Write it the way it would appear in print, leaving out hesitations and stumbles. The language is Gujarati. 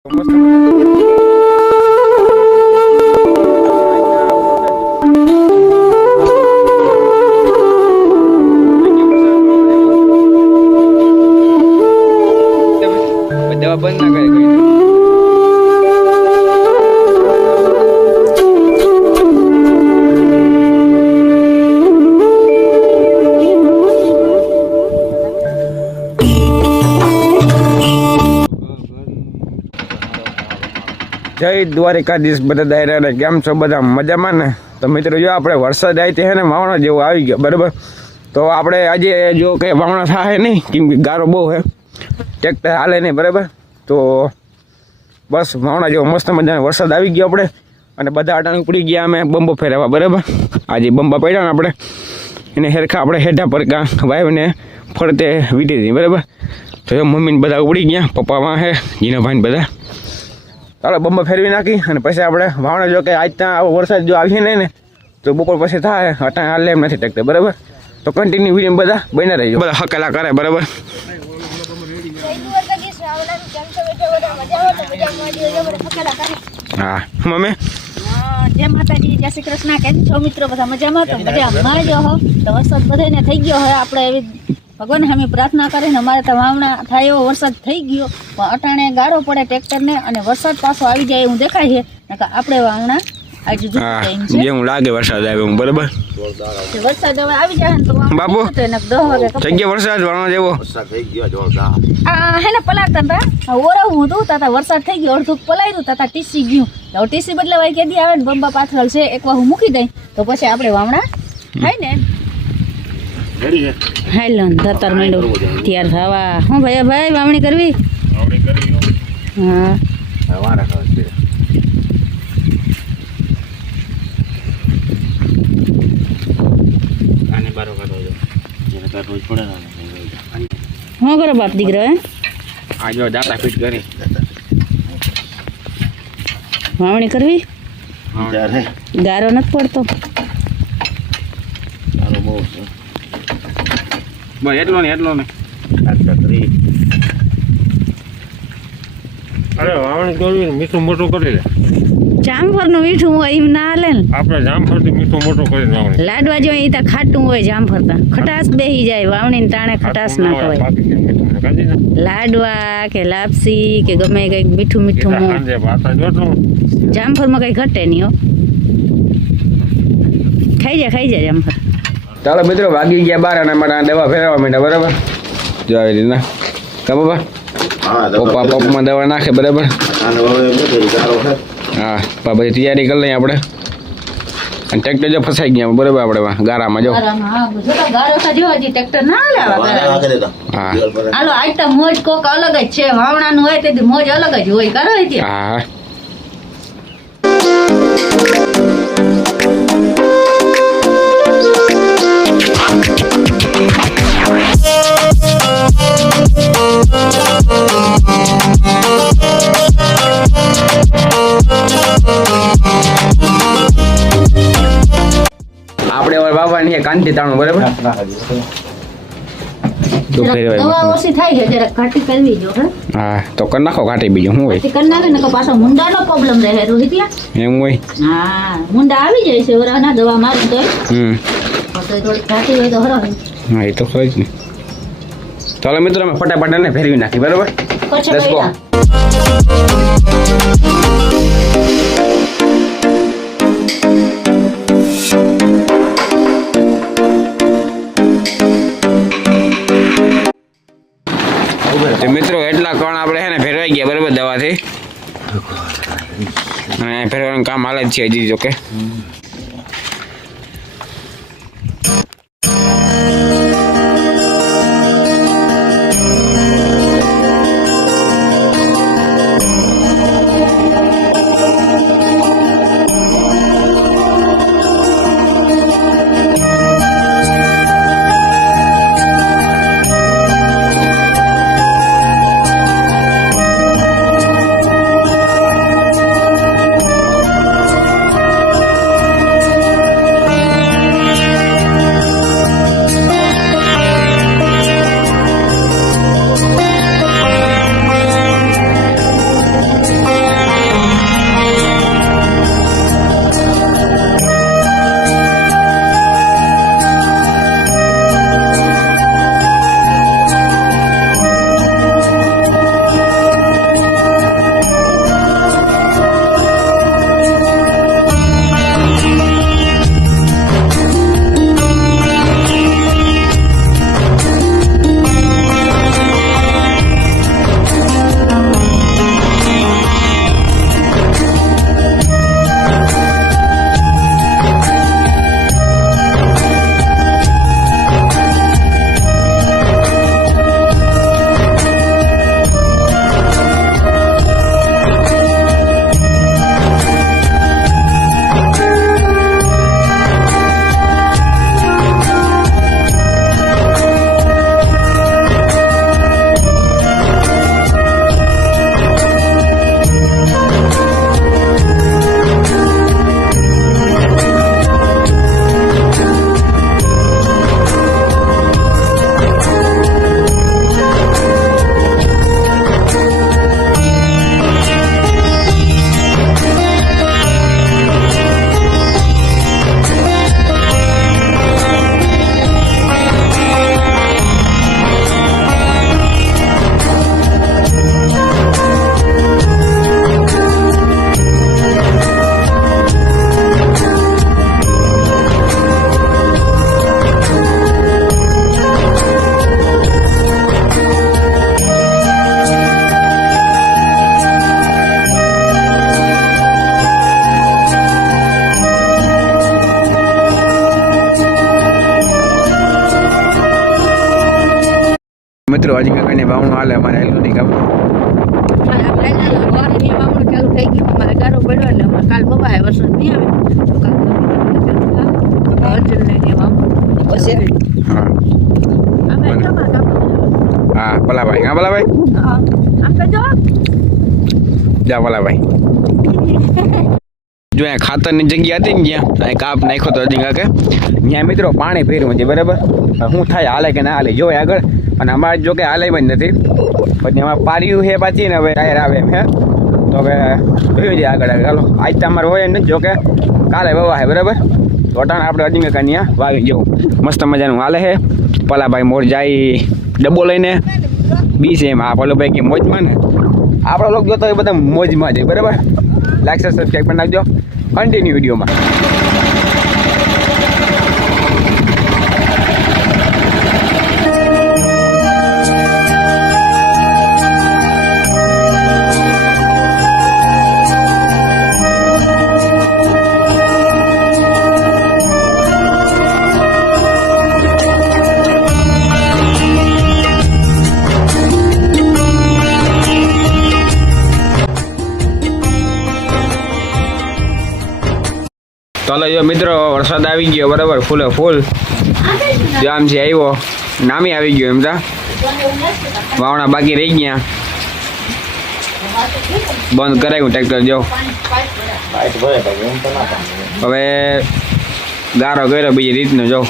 દવા બંધ ના કરે કોઈ જય દ્વારિકાધીશ બધા દાયરા કેમ છો બધા મજામાં ને? તો મિત્રો જો આપણે વરસાદ આવી છે ને વાવણા જેવો આવી ગયો બરાબર. તો આપણે આજે જો કે વાવણા થાય નહીં કેમ કે ગારો બહુ છે, ટ્રેક્ટર હાલે નહીં બરાબર. તો બસ વાવણા જેવો મસ્ત મજાનો વરસાદ આવી ગયો આપણે અને બધા અટાણી ઉપડી ગયા અમે બંબો ફેરવવા બરાબર. આજે બંબા પડ્યા ને આપણે એને હેરખા આપણે હેઠા પર કાં વાવીને ફરતે વીટી હતી બરાબર. તો મમ્મીને બધા ઉપડી ગયા, પપ્પામાં હે જીનાભાઈને બધા. ચાલો બંબા ફેરવી નાખી અને પછી આપણે વાવણા જો કે આજ ત્યાં આવો વરસાદ જો આવીએ નહીં ને તો બપોર પછી થાય અટાણે હાલે એમ નથી ટેકતા બરાબર. તો કન્ટિન્યુ વિડીયો બધા બન્યા રહીજો, બધા હકેલા કરે બરાબર. હા મમ્મી જય માતાજી, જય શ્રી કૃષ્ણ. કેમ છો મિત્રો? બધા મજામાં? તો મજામાં જ હો. તો વરસાદ બધાને થઈ ગયો હવે આપણે એવી ભગવાન અમે પ્રાર્થના કરીને અમારે તો વાવણા થાય એવો વરસાદ થઈ ગયો, પણ અટાણે ગારો પડે ટ્રેક્ટરને અને વરસાદ પાછો આવી જાય એવું દેખાય છે. આપણે વાવણા આજે જેવું લાગે વરસાદ આવે હું બરાબર. વરસાદ હવે આવી જાય ને તો બાપુ 10 વાગે થઈ ગયો વરસાદ વાવણા જેવો. હે ને પલાળતા હતા ઓરવું હતું તાતા વરસાદ થઈ ગયો, અડધું પલાળ્યું તાતા ટીસી ગયું. હવે ટીસી બદલાવાય કેદી આવે ને બંબા પાથરલ છે એક વાર હું મૂકી દઈ તો પછી આપણે વાવણા થાય ને હાલો ધતર માંડો તૈયાર થવા. હું ભાઈ ભાઈ વાવણી કરવી? હા હું કરો બાપ દીકરો હે આજો દાતા ફિટ કરી વાવણી કરવી? ગારો નથી પડતો બસ એટલો ને અરે વાવણી કરવી ને મીઠું મોટું કરી લે. જામફળનું મીઠું હોય એમ ના હાલે ને. આપણે જામફળથી મીઠું મોટું કરીને વાવણી લાડવા જો એ તો ખાટું હોય જામફળતા, ખટાશ બેહી જાય વાવણી ને તાણે ખટાશ ના હોય. લાડવા કે લાપસી કે ગમે કઈક મીઠું મીઠું જામફળમાં કઈ ઘટે નહીં હો. ખાઈ જાય જામફળ. ચાલો મિત્રો વાગી ગયા 12 અને અમારે દવા ફેરવવા માંડ્યા બરાબર. જો આવી રીતના કા પપ્પા દવા નાખે બરાબર. હા બધી તૈયારી કરી લઈએ આપણે અને ટ્રેક્ટર જો ફસાઈ ગયા બરાબર આપણે ગારામાં જો. હા હાલો આજ તો મોજ કોક અલગ જ છે, વાવણાનું હોય તે મોજ અલગ જ હોય કરો. હા આપણે બાબાની કાંતિ તાણું બરાબર. દવા ઓછી થાય છે જરા ઘાટી કરવી જો. હા તો કરી નાખો ઘાટી, બીજું શું હોય. કરી નાખે ને પાછો મુંડાનો પ્રોબ્લેમ રહે રોહિતિયા. એમ હોય? હા મુંડા આવી જાય છે ઓરાના દવા મારું તો થોડી ઘાટી હોય તો હરો. હા એ તો ખરી જ ને. ચાલો મિત્રો અમે ફટાફટ એને ફેરવી નાખી બરાબર. Let's go. મિત્રો એટલા કણ આપણે હે ને ફેરવાઈ ગયા બરાબર દવાથી, અને ફેરવાનું કામ હાલે જ છે હજી જો કે. મિત્રો હજી કાકાને વાવણું હાલે અમારે હેલું નહીં કામ ચાલુ થઈ ગયું અમારે ગારો પડ્યો એટલે અમારે કાલ બવાય વરસાદ નહીં આવે તો કાલ પછી હા હા ભલાભાઈ હા ભલાભાઈ આમ તો જો જા ભલાભાઈ જો અહીંયા ખાતરની જગ્યા હતી ને જ્યાં અહીં કાપ નાખ્યો તો હજી કાકે ત્યાં મિત્રો પાણી ફેરવું છે બરાબર શું થાય હાલે કે ના હાલે જોવે આગળ અને અમારે જો કે હાલેમાં જ નથી પછી અમારે પાર્યું છે પાછી ને હવે ટાયર આવે એમ હે તો હવે જોયું છે આગળ ચાલો આજ તો અમારે હોય ને જો કે કાલે વવા છે બરાબર તો અટાણે આપણે હજી કાકા ત્યાં વાવી જવું મસ્ત મજાનું હાલે છે પલાભાઈ મોર જાય ડબ્બો લઈને બી છે એમ આ પલોભાઈ કે મોજમાં ને આપણો લોકો જોતો હોય બધા મોજમાં છે બરાબર લાઈક સબસ્ક્રાઈબ કરી નાખજો કન્ટિન્યુ વિડીયોમાં ચાલો જો મિત્રો વરસાદ આવી ગયો બરાબર ફૂલે ફૂલ જામ છે આવ્યો નામી આવી ગયો એમ તા વાવણા બાકી રહી ગયા બંધ કરાવ્યું ટ્રેક્ટર જો હવે ગારો કર્યો બીજી રીતનો જો